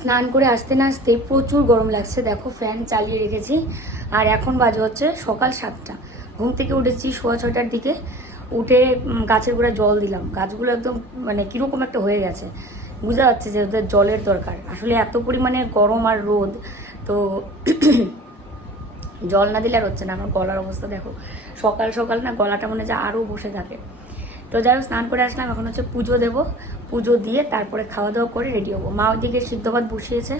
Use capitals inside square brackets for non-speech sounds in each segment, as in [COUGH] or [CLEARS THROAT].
স্নান করে আসতে না আসতে প্রচুর গরম লাগছে। দেখো ফ্যান চালিয়ে রেখেছি। আর এখন বাজে হচ্ছে সকাল সাতটা। ঘুম থেকে উঠেছি সোয়া ছটার দিকে। উঠে গাছের গোড়ায় জল দিলাম। গাছগুলো একদম মানে কীরকম একটা হয়ে গেছে। বোঝা যাচ্ছে যে ওদের জলের দরকার। আসলে এত পরিমাণে গরম আর রোদ, তো [CLEARS THROAT] জল না দিলে আর হচ্ছে না। আমার গলার অবস্থা দেখো। সকাল সকাল না গলাটা মনে যে আরও বসে থাকে। তো যাই হোক, স্নান করে আসলাম। এখন হচ্ছে পুজো দেব। পুজো দিয়ে তারপরে খাওয়া দাওয়া করে রেডি হব। মা ওইদিকে সিদ্ধ ভাত বসিয়েছে,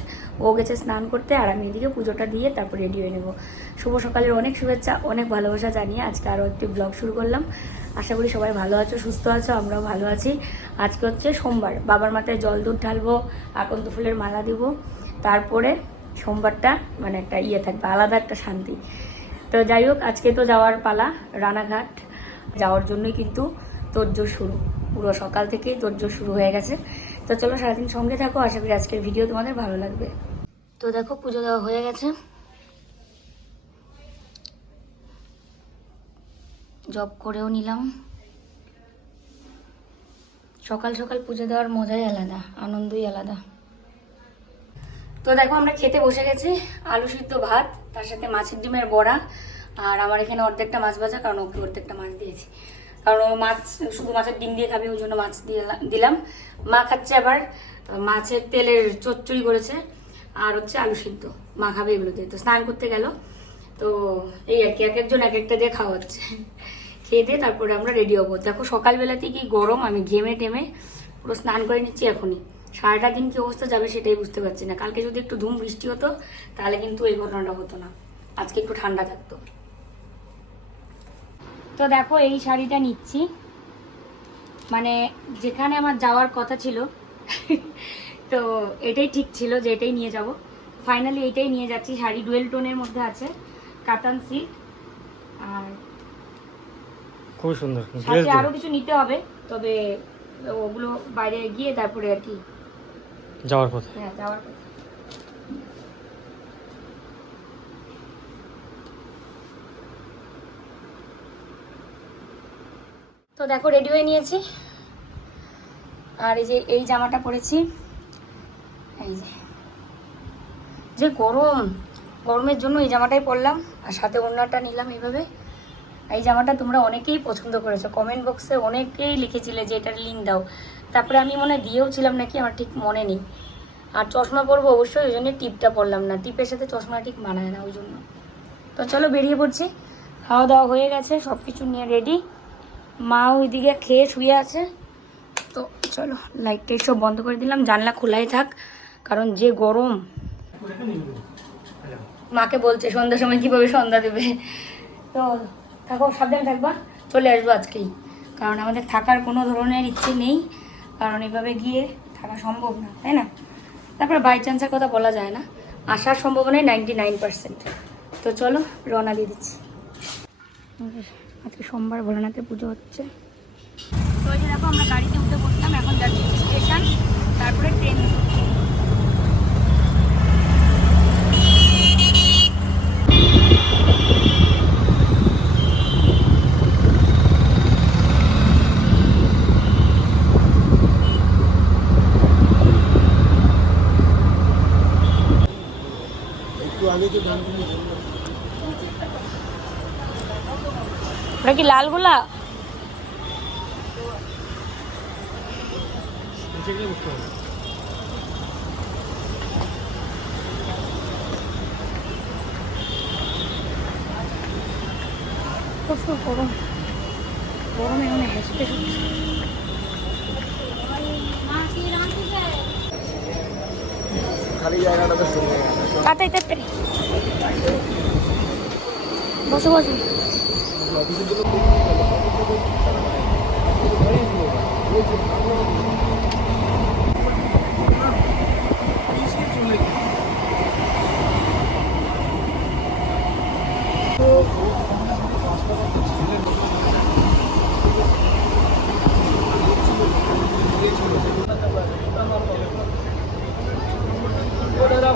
ও গেছে স্নান করতে, আর আমি এদিকে পুজোটা দিয়ে তারপর রেডি হয়ে নেব। শুভ সকালের অনেক শুভেচ্ছা, অনেক ভালোবাসা জানিয়ে আজকে আরও একটি ব্লগ শুরু করলাম। আশা করি সবাই ভালো আছো, সুস্থ আছো, আমরাও ভালো আছি। আজকে হচ্ছে সোমবার, বাবার মাথায় জল দুধ ঢালবো আকন্ত ফুলের মালা দিব, তারপরে সোমবারটা মানে একটা ইয়ে থাকবে, আলাদা একটা শান্তি। তো যাই হোক, আজকে তো যাওয়ার পালা, রানাঘাট যাওয়ার জন্যই কিন্তু তোরজোর শুরু। পুরো সকাল থেকেই তোরজোর শুরু হয়ে গেছে। তো চলো সারাদিন সঙ্গে থাকো, আশা করি আজকের ভিডিও তোমাদের ভালো লাগবে। তো দেখো, পুজো দেওয়া হয়ে গেছে। জব করেও নিলাম। সকাল সকাল পুজো দেওয়ার মজাই আলাদা, আনন্দই আলাদা। তো দেখো, আমরা খেতে বসে গেছি, আলু সিদ্ধ ভাত, তার সাথে মাছের ডিমের বড়া, আর আমার এখানে অর্ধেকটা মাছ ভাজা, কারণ ওকে অর্ধেকটা মাছ দিয়েছি। কারণ ও মাছ, শুধু মাছের ডিম দিয়ে খাবে, ওই জন্য মাছ দিলাম। মা খাচ্ছে আবার, মাছের তেলের চচ্চড়ি করেছে, আর হচ্ছে আলু সিদ্ধ। মা খাবে এগুলো দিয়ে। তো স্নান করতে গেল। তো এই আর কি, এক একজন এক একটা দিয়ে খাওয়া হচ্ছে খেয়ে দিয়ে তারপরে আমরা রেডি হব। দেখো সকালবেলাতে কি গরম, আমি ঘেমে টেমে পুরো স্নান করে নিচ্ছি এখনই। সারাটা দিন কি অবস্থা যাবে সেটাই বুঝতে পারছি না। কালকে যদি একটু ধুম বৃষ্টি হতো, তাহলে কিন্তু এই ঘটনাটা হতো না। আজকে একটু ঠান্ডা থাকতো। তো দেখো এই শাড়িটা নিচ্ছি। মানে যেখানে আমার যাওয়ার কথা ছিল তো এটাই ঠিক ছিল যে এটাই নিয়ে যাব। ফাইনালি এটাই নিয়ে যাচ্ছি শাড়ি ডুয়েল টোনের মধ্যে আছে কাতান সিল্ক। আর খুব সুন্দর সাথে আরও কিছু নিতে হবে তবে ওগুলো বাইরে গিয়ে তারপরে আর কি যাওয়ার কথা হ্যাঁ যাওয়ার কথা তো দেখো রেডি হয়ে নিয়েছি। আর এই যে, এই জামাটা পরেছি। এই যে যে গরম। গরমের জন্য এই জামাটাই পরলাম। আর সাথে ওড়নাটা নিলাম এইভাবে। এই জামাটা তোমরা অনেকেই পছন্দ করেছ। কমেন্ট বক্সে অনেকেই লিখেছিলে যে এটার লিঙ্ক দাও। তারপরে আমি মনে দিয়েও ছিলাম নাকি, আমার ঠিক মনে নেই। আর চশমা পরবো অবশ্যই, ওই জন্য টিপটা পরলাম না। টিপের সাথে চশমা ঠিক মানায় না, ওই জন্য। তো চলো বেরিয়ে পড়ছি। খাওয়া দাওয়া হয়ে গেছে সব কিছু নিয়ে রেডি মা ওইদিকে খেয়ে শুয়ে আছে। তো চলো লাইটটা সব বন্ধ করে দিলাম। জানলা খোলাই থাক, কারণ যে গরম। মাকে বলছে, সন্ধ্যার সময় কীভাবে সন্ধ্যা দেবে? তো থাকো, সাবধানে থাকবা। চলে আসব আজকেই। কারণ আমাদের থাকার কোনো ধরনের ইচ্ছে নেই। কারণ এভাবে গিয়ে থাকা সম্ভব না, তাই না? তারপরে বাই চান্সের কথা বলা যায় না। আসার সম্ভাবনাই নাইনটি নাইন পার্সেন্ট তো চলো, রওনা দিয়ে দিচ্ছি। আজকে সোমবার ভোলানাথে পুজো হচ্ছে। তো দেখো, আমরা গাড়িতে উঠে বসলাম, এখন যাচ্ছি স্টেশন তারপরে ট্রেন ওটা কি লালগোলা প্রচুর গরম। গরমে খালি তাড়াতাড়ি তাড়াতাড়ি বসো বসো।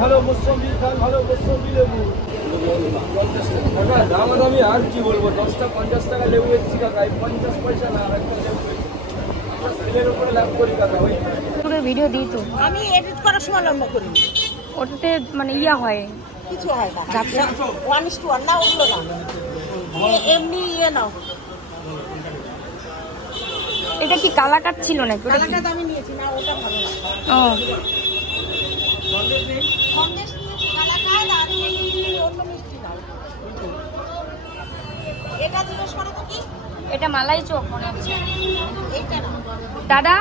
ভালো মুসম্বি খান ভালো মুসম্বি লেবু কাকা দামাদামি আর কি বলব? দশটা পঞ্চাশ টাকা লেবু এসেছি কাকা এই পঞ্চাশ পয়সা না আর একটা লেবু আমরা সেলের উপরে লাভ করি কাকা ওই ভিডিও দিই তো। আমি এডিট করার সময় লম্বা করি ওটাতে মানে ইয়া হয়। কিছু হয় না। ওয়ান ইস টু ওয়ান না ওগুলো না। এমনি ইয়ে নাও। এটা কি কালাকাট ছিল নাকি? আমি নিয়েছি না ওটা ভালো না। ও। সন্দেশ নিয়েছি কালাকাত আর অন্য মিষ্টি নাও এটা জিজ্ঞেস করো তো কি? এটা মালাই চোখ মনে হচ্ছে। এইটা না। দাদা?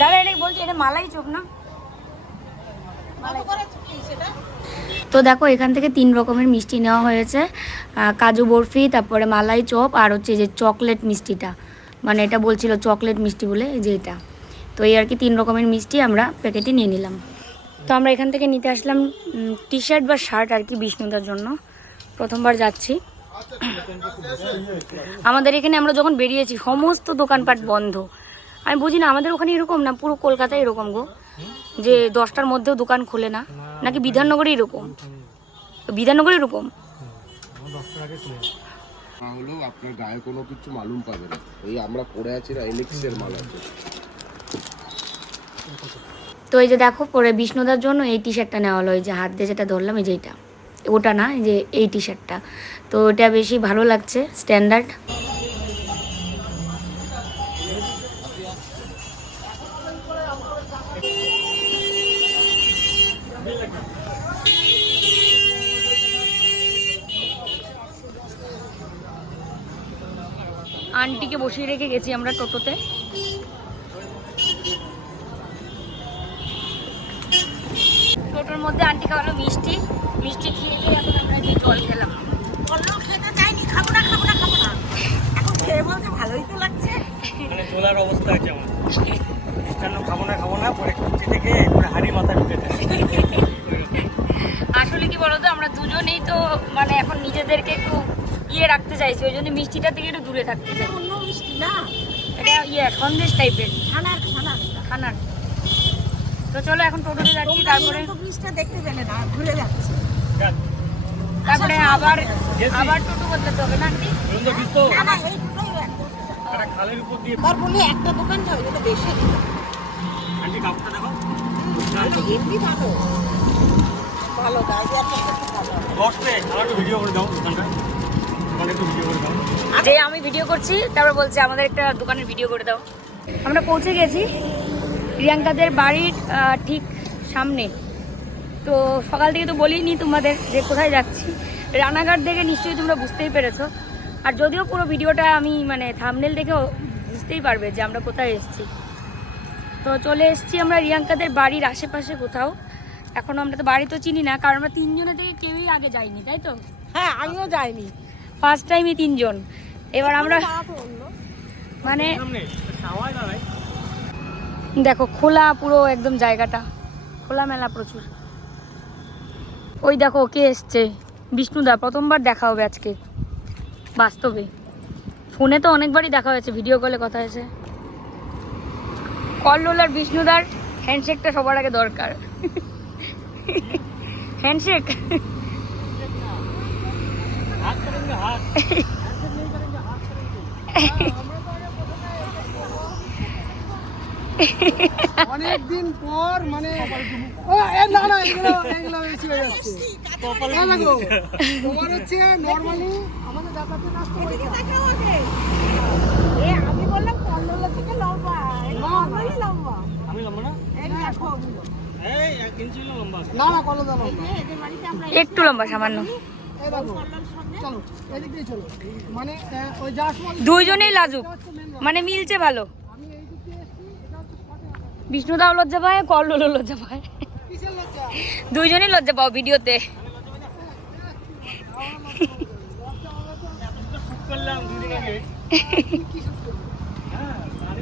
দাদা এটা বলছি এটা মালাই চোখ না? সেটা। তো দেখো এখান থেকে তিন রকমের মিষ্টি নেওয়া হয়েছে। কাজু বরফি তারপরে মালাই চপ আর হচ্ছে যে চকলেট মিষ্টিটা। মানে এটা বলছিল চকলেট মিষ্টি বলে এই যে এটা। তো এই আর কি তিন রকমের মিষ্টি আমরা প্যাকেটে নিয়ে নিলাম। তো আমরা এখান থেকে নিতে আসলাম টি শার্ট বা শার্ট আর কি বিষ্ণুদার জন্য। প্রথমবার যাচ্ছি। আমাদের এখানে আমরা যখন বেরিয়েছি সমস্ত দোকানপাট বন্ধ। আমি বুঝি না আমাদের ওখানে এরকম না? পুরো কলকাতায় এরকম গো। যে দশটার মধ্যেও দোকান খোলে না? নাকি বিধাননগরে এরকম? বিধাননগরে এরকম? আপনার গায়ে কোনো কিছু মালুম পাবে না। এই আমরা আছি না এলেক্সের মাল আছে। তো এই যে দেখো পরে বিষ্ণুদার জন্য এই টি শার্টটা নেওয়া হলো। এই যে হাত দিয়ে যেটা ধরলাম এই যে এইটা। ওটা না যে এই টি। শার্টটা তো এটা বেশি ভালো লাগছে স্ট্যান্ডার্ড আন্টিকে বসিয়ে রেখে গেছি আমরা টোটোতে। টোটোর মধ্যে আন্টি খাওয়ালো মিষ্টি। মিষ্টি খেয়ে গিয়ে এখন আমরা গিয়ে জল খেলাম অন্য খেতে চাইনি খাব না খাব না খাব না এখন খেয়ে বলছে ভালোই তো লাগছে মানে চলার অবস্থা আছে আমার মিষ্টান্ন খাব না খাব না পরে কুচি থেকে পুরো হাড়ি মাথা ঢুকে যায় আসলে কি বলতো আমরা দুজনেই তো মানে এখন নিজেদেরকে একটু ইয়ে রাখতে চাইছি ওই জন্য মিষ্টিটা থেকে একটু দূরে থাকতে চাই। অন্য মিষ্টি না। এটা ইয়ে সন্দেশ টাইপের খানার খানার। খানার। তো চলো এখন টোটোতে যাচ্ছি তারপরে ব্রিজটা দেখতে পেলে না ঘুরে যাচ্ছে। তারপরে আবার আবার টোটো বদলাতে হবে না আন্টি না না এই দুটোই খালের উপর দিয়ে তার বলি একটা দোকান যাও এটা বেশি। আন্টি কাপড়টা দেখো। না না এমনি ভালো। ভালো গাড়ি একটা ভালো। বসবে। আমার ভিডিও করে দাও দোকানটা। যে আমি ভিডিও করছি তারপর বলছে আমাদের একটা দোকানের ভিডিও করে দাও। আমরা পৌঁছে গেছি প্রিয়াঙ্কাদের বাড়ির ঠিক সামনে। তো সকাল থেকে তো বলিনি তোমাদের যে কোথায় যাচ্ছি। রানাঘাট দেখে নিশ্চয়ই তোমরা বুঝতেই পেরেছ। আর যদিও পুরো ভিডিওটা আমি মানে থামনেল দেখেও বুঝতেই পারবে যে আমরা কোথায় এসেছি। তো চলে এসেছি আমরা রিয়াঙ্কাদের বাড়ির আশেপাশে কোথাও। এখন আমরা তো বাড়ি তো চিনি না কারণ আমরা তিনজনে থেকে কেউই আগে যাইনি তাই তো? হ্যাঁ আমিও যাইনি। ফার্স্ট টাইমই তিনজন। এবার আমরা। মানে দেখো খোলা পুরো একদম জায়গাটা। খোলা মেলা প্রচুর। ওই দেখো কে এসছে? বিষ্ণুদা প্রথমবার দেখা হবে আজকে। বাস্তবে। ফোনে তো অনেকবারই দেখা হয়েছে ভিডিও কলে কথা হয়েছে। কল্লোল আর বিষ্ণুদার হ্যান্ডশেকটা সবার আগে দরকার। [LAUGHS] হ্যান্ডশেক অনেকদিন পর মানে না না এগুলো এগুলো বেশি হয়ে যাচ্ছে তোমার হচ্ছে নর্মালি আমাদের যাতায়াতের রাস্তা আমি বললাম থেকে লম্বা লম্বা আমি লম্বা না একটু লম্বা সামান্য চলো এদিক দিয়ে চলো। মানে ওই দুইজনেই লাজুক। মানে মিলছে ভালো। বিষ্ণুদাও লজ্জা পায় কল্লোলও লজ্জা পায়। দুইজনেই লজ্জা পাও ভিডিওতে।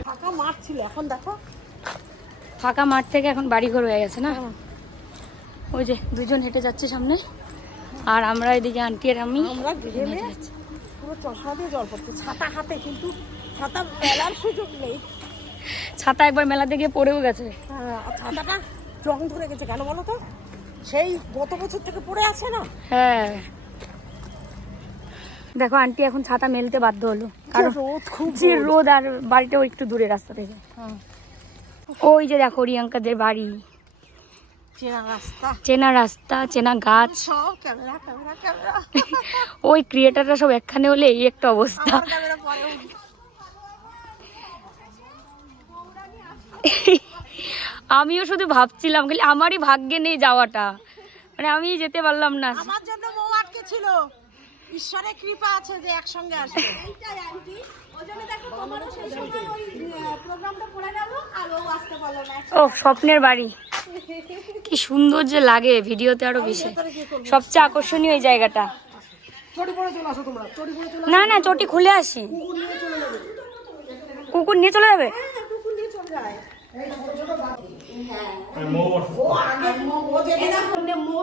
ফাঁকা মাঠ ছিল এখন দেখো। ফাঁকা মাঠ থেকে এখন বাড়িঘর হয়ে গেছে না? ওই যে দুজন হেঁটে যাচ্ছে সামনে। আর আমরা এদিকে আন্টি আর আমি। আমরা দুজনে পুরো চশমা দিয়ে জল পড়ছে ছাতা হাতে কিন্তু ছাতা মেলার সুযোগ নেই। ছাতা একবার মেলা গিয়ে পড়েও গেছে। হ্যাঁ, ছাতাটা জং ধরে গেছে কেন বলো তো? সেই গত বছর থেকে পড়ে আছে না? হ্যাঁ। দেখো আন্টি এখন ছাতা মেলতে বাধ্য হলো। কারণ রোদ খুব যে রোদ। আর বাড়িটাও একটু দূরে রাস্তা থেকে। ওই যে দেখো রিয়াঙ্কাদের বাড়ি। চেনা রাস্তা। চেনা রাস্তা চেনা গাছ। [LAUGHS] ওই ক্রিয়েটাররা সব একখানে হলে এই একটা অবস্থা। [LAUGHS] আমিও শুধু ভাবছিলাম খালি আমারই ভাগ্যে নেই যাওয়াটা। মানে আমি যেতে পারলাম না। আমার জন্য বউ আটকে ছিল। ঈশ্বরের কৃপা আছে যে একসঙ্গে আসবে। এইটাই আন্টি। ওই জন্য দেখো তোমারও সেই সময় ওই প্রোগ্রামটা পড়ে গেল আর ও স্বপ্নের বাড়ি। কি সুন্দর যে লাগে ভিডিওতে আরও বেশি। সবচেয়ে আকর্ষণীয় এই জায়গাটা। না না চটি খুলে আসি। কুকুর নিয়ে চলে যাবে।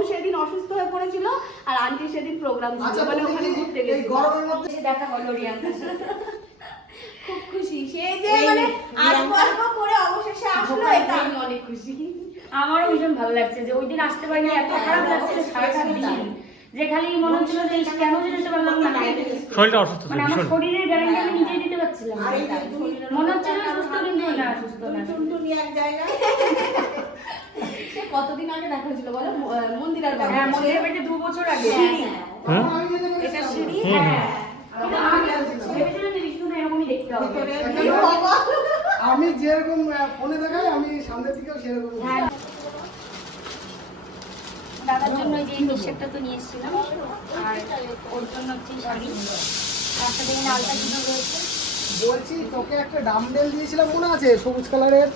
সেদিন অসুস্থ হয়ে পড়েছিল আর আন্টি সেদিন প্রোগ্রাম ছিল মানে ওখানে ঘুরতে এই গেছিল। গরমের মধ্যে দেখা হলো যে মানে আসব আসব করে অবশেষে আসলো এটা। আমি অনেক খুশি। আমারও ভীষণ ভালো লাগছে যে ওই দিন আসতে পারিনি এত খারাপ লাগছে সারাটা দিন। যে খালি মনে হচ্ছিল যে কেন যেতে পারলাম না শরীরটা অসুস্থ মানে আমার শরীরের গ্যারান্টি আমি নিজেই দিতে পারছিলাম মনে হচ্ছে যে সুস্থ কিন্তু না সুস্থ না। টুনটুনি এক জায়গায়। [LAUGHS] সে কতদিন আগে দেখা হয়েছিল বলো? মন্দিরের বাড়ি হ্যাঁ মন্দিরের বাড়িতে দু বছর আগে। এটা সিঁড়ি হ্যাঁ। আমি ভেবেছিলাম যে বিষ্ণু এরকমই দেখতে হবে। আমি যেরকম ফোনে দেখাই আমি সামনের দিকেও সেরকম হ্যাঁ। দাদার জন্য যে মিক্সারটা তো নিয়ে এসেছিলাম আর ওর জন্য হচ্ছে শাড়ি। তার সাথে এখানে আলতা কিনো রয়েছে। বলছি তোকে একটা ডাম্বেল দিয়েছিলাম মনে আছে? সবুজ কালারের?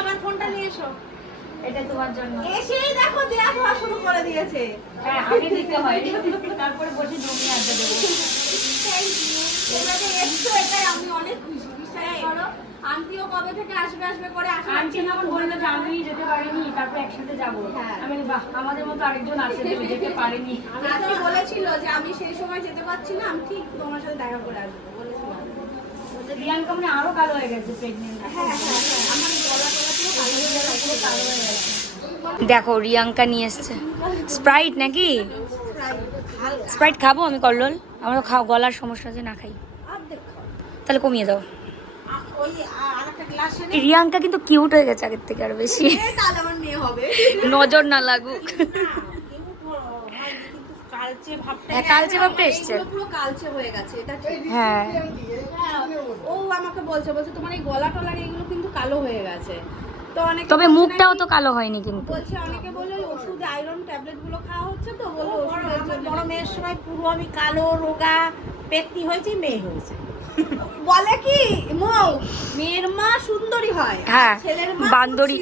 আমার ফোনটা নিয়ে এসো। এটা তোমার জন্য। এসেই দেখো দেয়া খাওয়া শুরু করে দিয়েছে। হ্যাঁ আগে দিতে হয়। তারপরে বসে জমি আড্ডা দেবো। তোমরা এসছো এটাই আমি অনেক খুশি। বিশ্বাস করো আন্টিও কবে থেকে আসবে আসবে করে আসবে আন্টি যখন বলল যে আমি যেতে পারিনি তারপর একসাথে যাব। হ্যাঁ। আমি বাহ আমাদের মতো আরেকজন আছে যে যেতে পারেনি। আন্টি বলেছিল যে আমি সেই সময় যেতে পারছি না আমি ঠিক তোমার সাথে দেখা করে আসব বলেছিল। বলছে, মানে আরও কালো হয়ে গেছে প্রেগনেন্ট হ্যাঁ হ্যাঁ। দেখো রিয়াঙ্কা নিয়ে এসছে। স্প্রাইট নাকি? স্প্রাইট খাব আমি কল্লোল? আমার তো খাও গলার সমস্যা আছে না খাই। তাহলে কমিয়ে দাও। রিয়াঙ্কা কিন্তু কিউট হয়ে গেছে আগের থেকে আরও বেশি। নজর না লাগুক। হ্যাঁ, কালচে ভাবটা এসছে। কালচে হয়ে। গেছে এটা হ্যাঁ ও আমাকে বলছে বলছে তোমার এই গলা টলার এইগুলো কিন্তু কালো হয়ে গেছে। তবে মুখটাও তো কালো হয়নি কিন্তু। বলছে অনেকে বলে ওষুধ আয়রন ট্যাবলেটগুলো খাওয়া হচ্ছে তো বলে বড় মেয়ের সময় পুরো আমি কালো রোগা পেটনি হয়েছি মেয়ে হয়েছে। [LAUGHS] বলে কি মৌ মেয়ের মা সুন্দরী হয় হ্যাঁ, ছেলের মা বান্দরী।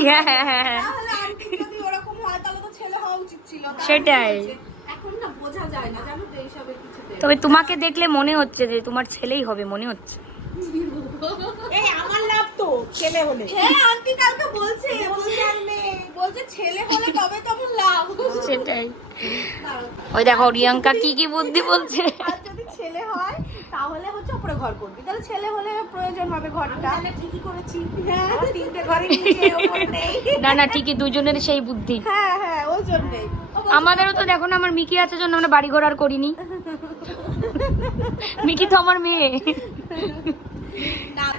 হ্যাঁ, হ্যাঁ, হ্যাঁ। যদি ওরকম হয় তাহলে তো ছেলে হওয়া উচিত ছিল। সেটাই। এখন না বোঝা যায় না জানো তো এইসবের কিছুতে তবে তোমাকে দেখলে মনে হচ্ছে যে তোমার ছেলেই হবে মনে হচ্ছে। [LAUGHS] এই ছেলে হলে? হ্যাঁ আন্টি কালকে বলছে বলছে বলছে ছেলে হলে তবে লাভ। সেটাই। ওই দেখো রিয়াঙ্কা কি কি বুদ্ধি বলছে? যদি ছেলে হয় তাহলে হচ্ছে উপরে ঘর করবি। তাহলে ছেলে হলে প্রয়োজন হবে ঘরটা। তাহলে ঠিকই করেছি। হ্যাঁ। তিনটে ঘরে না না ঠিকই দুজনের সেই বুদ্ধি। হ্যাঁ হ্যাঁ ওই জন্যই। আমাদেরও তো দেখো না আমার মিকি আছে জন্য আমরা বাড়ি ঘর আর করিনি। মিকি তো আমার মেয়ে।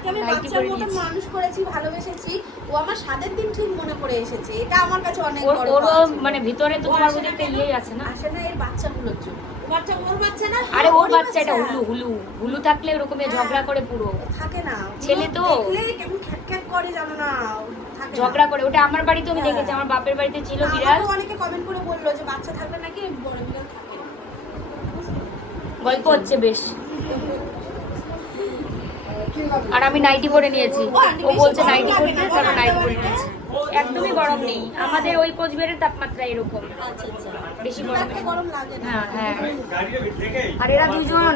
আমি বাচ্চার মতন মানুষ করেছি ভালোবেসেছি। ও আমার স্বাদের দিন ঠিক মনে পড়ে এসেছে। এটা আমার কাছে অনেক বড় মানে ভিতরে তো তোমার আসলে বোধ একটা ইয়েই আছে না? আসে না এর বাচ্চাগুলোর জন্য। বাচ্চা ওর বাচ্চা না আরে ওর বাচ্চা এটা হুলু হুলু। হুলু থাকলে ওরকম ঝগড়া করে পুরো। থাকে না। ছেলে তো। কেমন খ্যাট করে জানো না। থাকে ঝগড়া করে। ওটা আমার বাড়িতেও আমি হ্যাঁ। দেখেছি। আমার বাপের বাড়িতে ছিল বিড়াল। অনেকে কমেন্ট করে বলল যে বাচ্চা থাকলে নাকি বড় বিড়াল থাকে? গল্প হচ্ছে বেশ। আর আমি নাইটি পরে নিয়েছি। ও, বলছে নাইটি পরতে তারপর নাইটি পরে নিয়েছি। একদমই গরম নেই। আমাদের ওই কোচবিহারের তাপমাত্রা এরকম। বেশি গরম হ্যাঁ হ্যাঁ। আর এরা দুজন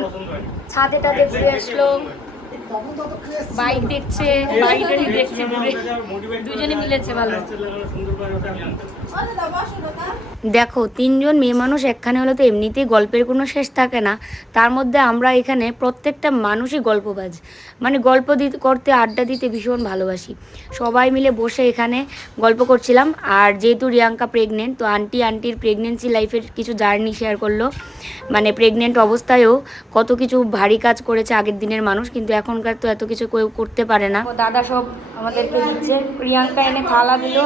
ছাদে টাদে ঘুরে আসলো। বাইক দেখছে। টাড়ি দেখছে। দুজনে মিলেছে ভালো। দেখো, তিনজন মেয়ে মানুষ একখানে হলে তো এমনিতেই গল্পের কোনো শেষ থাকে না। তার মধ্যে আমরা এখানে প্রত্যেকটা মানুষই গল্পবাজ। মানে গল্প দিতে, করতে, আড্ডা দিতে ভীষণ ভালোবাসি। সবাই মিলে বসে এখানে গল্প করছিলাম। আর যেহেতু রিয়াঙ্কা প্রেগনেন্ট তো আন্টি আন্টির প্রেগনেন্সি লাইফের কিছু জার্নি শেয়ার করল। মানে প্রেগনেন্ট অবস্থায়ও কত কিছু ভারী কাজ করেছে আগের দিনের মানুষ, কিন্তু এখনকার তো এত কিছু কেউ করতে পারে না। দাদা সব আমাদেরকে দিচ্ছে। প্রিয়াঙ্কা এনে থালা দিল।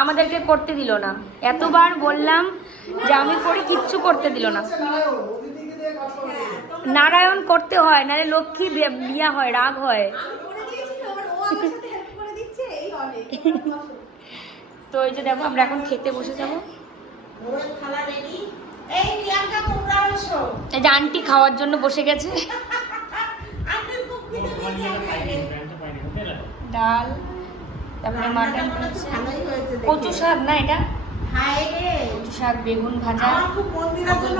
আমাদেরকে করতে দিল না। এতবার বললাম যে আমি করে কিচ্ছু করতে দিল না। নারায়ণ করতে হয় নাহলে লক্ষ্মী বিয়া হয় রাগ হয়। করে দিয়েছিল এবার ও আমার সাথে হেল্প করে দিচ্ছে এই অনেক তো এই যে দেখো আমরা এখন খেতে বসে যাব। এই যে আন্টি খাওয়ার জন্য বসে গেছে। ডাল। তারপরে মাটন। কচু শাক না এটা? কচু শাক বেগুন ভাজা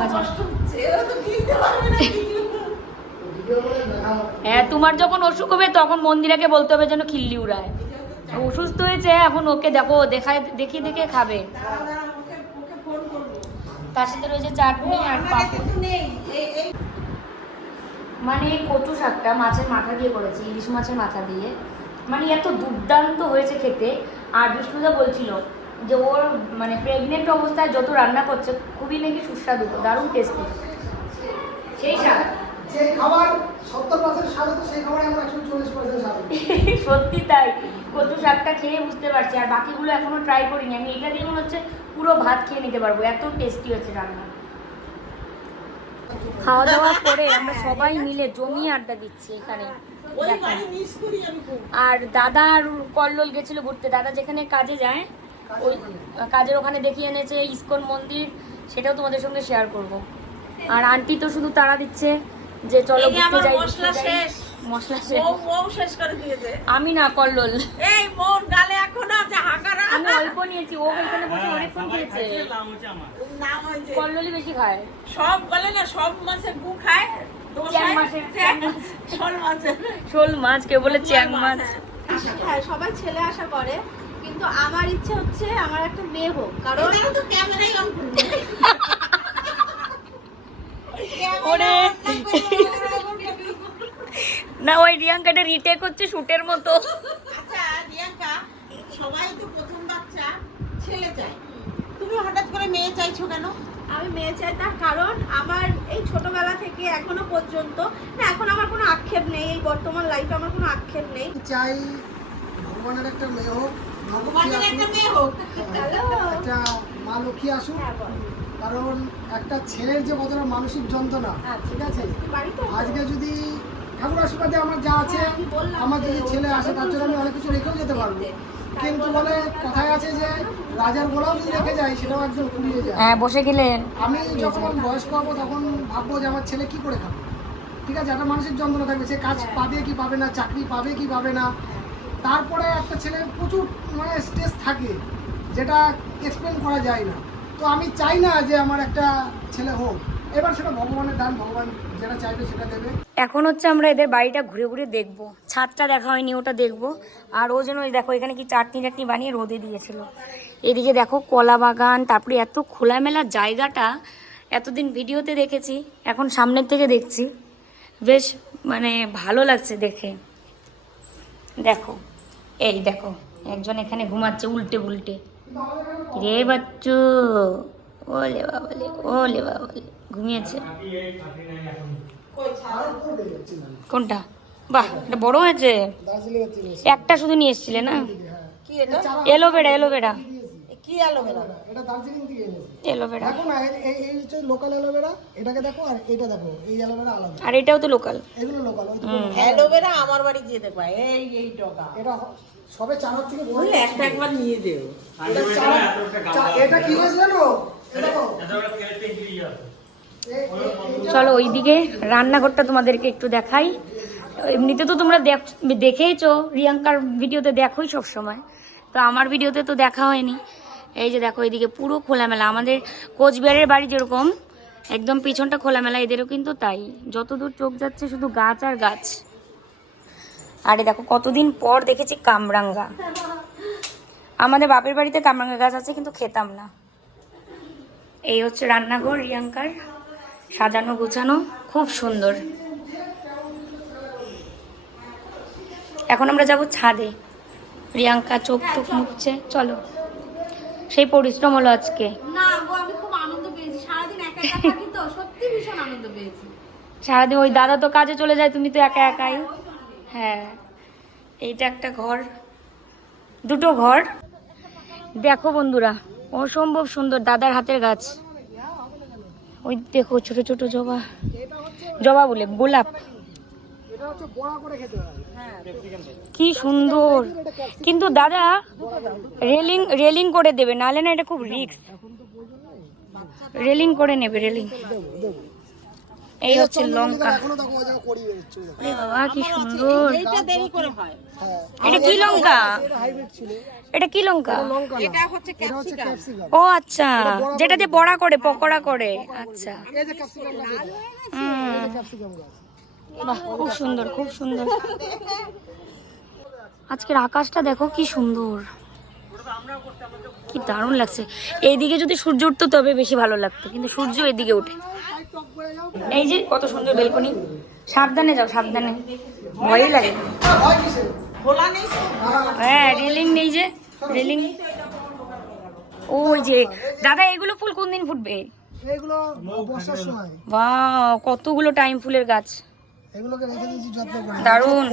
ভাজা। হ্যাঁ তোমার যখন অসুখ হবে তখন মন্দিরাকে বলতে হবে যেন খিল্লি উড়ায়। অসুস্থ হয়েছে এখন ওকে দেখো দেখায় দেখি দেখে খাবে। তার সাথে রয়েছে চাটনি আর পাপড়। মানে কচু শাকটা মাছের মাথা দিয়ে করেছি ইলিশ মাছের মাথা দিয়ে। মানে এত দুর্দান্ত হয়েছে খেতে। আর বিষ্ণুদা বলছিল যে ওর মানে প্রেগনেন্ট অবস্থায় যত রান্না করছে খুবই নাকি সুস্বাদু দারুণ টেস্টি সেই শাক যে খাবার সত্তর পার্সেন্ট স্বাদ হতো সেই খাবারে আমরা একশো চল্লিশ পার্সেন্ট স্বাদ [LAUGHS] সত্যি তাই। কচু শাকটা খেয়ে বুঝতে পারছি আর বাকিগুলো এখনও ট্রাই করিনি। আমি এটা দিয়ে মনে হচ্ছে পুরো ভাত খেয়ে নিতে পারব। এত টেস্টি হচ্ছে রান্না। খাওয়া দাওয়া করে আমরা সবাই মিলে জমিয়ে আড্ডা দিচ্ছি এখানে। আর দাদা আর কল্লোল গেছিল ঘুরতে দাদা যেখানে কাজে যায় ওই কাজের ওখানে দেখিয়ে এনেছে ইস্কন মন্দির সেটাও তোমাদের সঙ্গে শেয়ার করব আর আন্টি তো শুধু তারা দিচ্ছে যে চলো ঘুরতে যাই মশলা ঘুরতে যাই। শেষ। মশলা শেষ। ও ও শেষ করে দিয়েছে। আমি না কল্লোল। এই মোর গালে এখন আছে হাগারা আমি অল্প নিয়েছি ও এখানে বসে অনেকক্ষণ খেয়েছে। নাম হয়েছে কল্লোলই বেশি খায়। সব বলে না সব মাছে গু খায়। শোল মাছ। কেউ বলে চ্যাং মাছ। হ্যাঁ সবাই ছেলে আশা করে কিন্তু আমার ইচ্ছে হচ্ছে আমার একটা মেয়ে হোক কারণ তো ক্যামেরাই অন [LAUGHS] ওরে না ওই রিয়াঙ্কাটা রিটেক হচ্ছে শুটের মতো। আচ্ছা রিয়াঙ্কা সবাই তো প্রথম বাচ্চা ছেলে চায়। তুমি হঠাৎ করে মেয়ে চাইছো কেন? আমি মেয়ে চাই তার কারণ আমার এই ছোটবেলা থেকে এখনও পর্যন্ত না এখন আমার কোনো আক্ষেপ নেই এই বর্তমান লাইফে আমার কোনো আক্ষেপ নেই। চাই ভগবানের একটা মেয়ে হোক লক্ষ্মী আসুক, মেয়ে হোক। একটা মা লক্ষ্মী আসুক। হ্যাঁ কারণ একটা ছেলের যে কতটা মানসিক যন্ত্রণা ঠিক আছে? বাড়িতে? আজকে যদি ঠাকুর আশীর্বাদে আমার যা আছে আমি আমার যদি যে ছেলে আসে তার জন্য আমি অনেক কিছু রেখেও যেতে পারব। কিন্তু মানে কথায় আছে যে রাজার গোলাম যদি রেখে যায় সেটাও একদম ফুরিয়ে যায়। হ্যাঁ বসে গেলেন আমি যখন বয়স্ক হব তখন ভাববো যে আমার ছেলে কি করে খাবে? ঠিক আছে একটা মানুষের যন্ত্রণা থাকবে সে কাজ পাবে কি পাবে না চাকরি পাবে কি পাবে না। তারপরে একটা ছেলের প্রচুর মানে স্ট্রেস থাকে যেটা এক্সপ্লেন করা যায় না। তো আমি চাই না যে আমার একটা ছেলে হোক। এবার সেটা ভগবানের দান ভগবান এখন হচ্ছে আমরা এদের বাড়িটা ঘুরে ঘুরে দেখব। ছাদটা দেখা হয়নি, ওটা দেখব। আর ও যেন দেখো, এখানে কি চাটনি চাটনি বানিয়ে রোদে দিয়েছিল। এদিকে দেখো, কলা বাগান, তারপরে এত খোলামেলা জায়গাটা, এতদিন ভিডিওতে দেখেছি, এখন সামনের থেকে দেখছি। বেশ মানে ভালো লাগছে দেখে। দেখো, এই দেখো, একজন এখানে ঘুমাচ্ছে উল্টে উল্টে রে বাচ্চু, ওলে বাবালে ওলে বাবালে। ঘুমিয়েছে। কোনটা? বাহ এটা বড় হয়েছে। একটা শুধু নিয়ে এসেছিলে না? কি এটা? এলোভেরা এলোভেরা কি অ্যালোভেরা? এটা দার্জিলিং থেকে এনেছি। এলোভেরা দেখো না এই- এই এই হচ্ছে লোকাল অ্যালোভেরা এটাকে দেখো আর এটা দেখো এই অ্যালোভেরা আলাদা। আর এটাও তো লোকাল এগুলো লোকাল অ্যালোভেরা আমার বাড়ি দিয়ে দেখবা এই এই ডগা। এটা সবে চারার থেকে বড় একটা একবার নিয়ে এটা কি হয়েছে জানো? দেখো। চলো ওইদিকে রান্নাঘরটা তোমাদেরকে একটু দেখাই। এমনিতে তো তোমরা দেখ- দেখেইছো, রিয়াঙ্কার ভিডিওতে দেখোই সব সময় তো আমার ভিডিওতে তো দেখা হয়নি। এই যে দেখো এইদিকে পুরো খোলামেলা। আমাদের কোচবিহারের বাড়ি যেরকম, একদম পিছনটা খোলামেলা, এদেরও কিন্তু তাই। যতদূর চোখ যাচ্ছে শুধু গাছ আর গাছ। আরে দেখো কতদিন পর দেখেছি কামরাঙ্গা। আমাদের বাপের বাড়িতে কামরাঙ্গা গাছ আছে, কিন্তু খেতাম না। এই হচ্ছে রান্নাঘর রিয়াঙ্কার। সাজানো গোছানো খুব সুন্দর। এখন আমরা যাব ছাদে। প্রিয়াঙ্কা চোখ টুক মুখছে চলো। সেই পরিশ্রম হলো আজকে। সারাদিন ওই দাদা তো কাজে চলে যায় তুমি তো একা একাই। হ্যাঁ এইটা একটা ঘর। দুটো ঘর। দেখো বন্ধুরা অসম্ভব সুন্দর দাদার হাতের গাছ। ওই দেখো ছোট ছোট জবা। জবা বলে, গোলাপ। কি সুন্দর। কিন্তু দাদা রেলিং রেলিং করে দেবে, নাহলে না এটা খুব রিক্স রেলিং করে নেবে রেলিং এই হচ্ছে লঙ্কা। বাবা কি সুন্দর। এইটা দেরি করে হয়। হ্যাঁ। এটা কি লঙ্কা? এটা হাইব্রিড ছিল এটা কি লঙ্কা লঙ্কা এটা হচ্ছে ক্যাপসিকাম। ক্যাপসিকাম। ও আচ্ছা যেটা দিয়ে বড়া করে পকোড়া করে। আচ্ছা। এই যে ক্যাপসিকাম হুম ক্যাপসিকাম বাহ খুব সুন্দর খুব সুন্দর। আজকের আকাশটা দেখো কি সুন্দর। কি দারুণ লাগছে। এইদিকে যদি সূর্য উঠতো তবে বেশি ভালো লাগতো কিন্তু সূর্য এদিকে উঠে এই যে কত সুন্দর বেলকনি। সাবধানে যাও সাবধানে। ভয়ই লাগে? হ্যাঁ রেলিং নেই যে রেলিং। ওই যে দাদা এগুলো ফুল কোন দিন ফুটবে? বর্ষার সময়। কতগুলো টাইম ফুলের গাছ। এগুলোকে রেখে দিয়েছি যত্ন করে। দারুণ।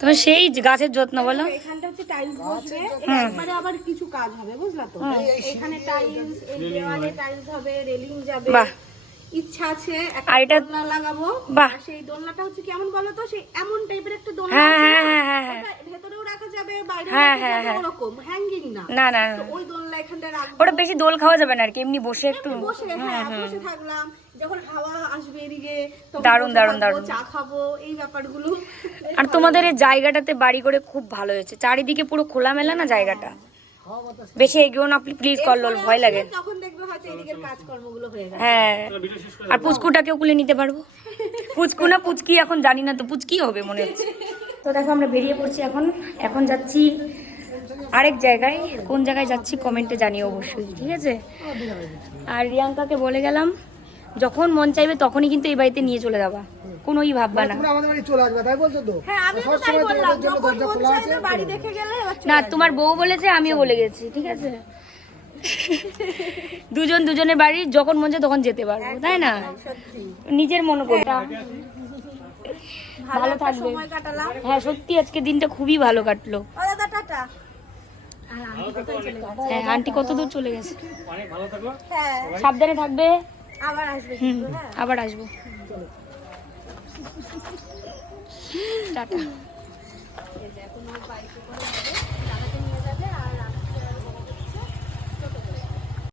তুমি সেই গাছের যত্ন বলো। এখানটা হচ্ছে টাইলস বসবে। একবারে আবার কিছু কাজ হবে বুঝলা তো? এখানে টাইলস এই দেওয়ালে টাইলস হবে রেলিং যাবে। বাহ। ইচ্ছা আছে একটা আর দোলনা লাগাবো। বাহ। সেই দোলনাটা হচ্ছে কেমন বলো তো সেই এমন টাইপের একটা দোলনা। ওটা ভেতরেও রাখা যাবে বাইরেও রাখা যাবে। ওরকম হ্যাঙ্গিং না। না না ওই দোলনা এখানটা রাখব। ওটা বেশি দোল খাওয়া যাবে না আর কি এমনি বসে একটু বসে হ্যাঁ বসে থাকলাম যখন হাওয়া আসবে এদিকে দারুণ, বসে দারুণ, দারুণ। চা খাব এই ব্যাপারগুলো। আর তোমাদের এই জায়গাটাতে বাড়ি করে খুব ভালো হয়েছে চারিদিকে পুরো খোলামেলা না জায়গাটা? বেশি এগিয়েও না প্লিজ করল ভয় লাগে। তখন দেখবে হয়তো এদিকের কাজকর্মগুলো হয়ে গেছে। হ্যাঁ। আর পুচকুটাকেও কুলে নিতে পারব। পুচকু না পুচকি এখন জানি না তো পুচকি হবে মনে হচ্ছে। তো দেখো আমরা বেরিয়ে পড়ছি এখন। এখন যাচ্ছি আরেক জায়গায়। কোন জায়গায় যাচ্ছি কমেন্টে জানিও অবশ্যই ঠিক আছে? আর রিয়াঙ্কাকে বলে গেলাম যখন মন চাইবে তখনই কিন্তু এই বাড়িতে নিয়ে চলে যাবা। কোনোই ভাববা না। তোমরা আমাদের বাড়ি চলে আসবে তাই বলছো তো? হ্যাঁ মন না তোমার বউ বলেছে আমিও বলে গেছি ঠিক আছে? দুজন দুজনের বাড়ি যখন মন চায় তখন যেতে পারব তাই না? নিজের মনে করটা ভালো ভালো থাকবে। হ্যাঁ সত্যি আজকে দিনটা খুবই ভালো কাটলো? হ্যাঁ আন্টি কত দূর চলে গেছে? হ্যাঁ। সাবধানে থাকবে। আবার আসবে হ্যাঁ? আবার আসব। টাটা।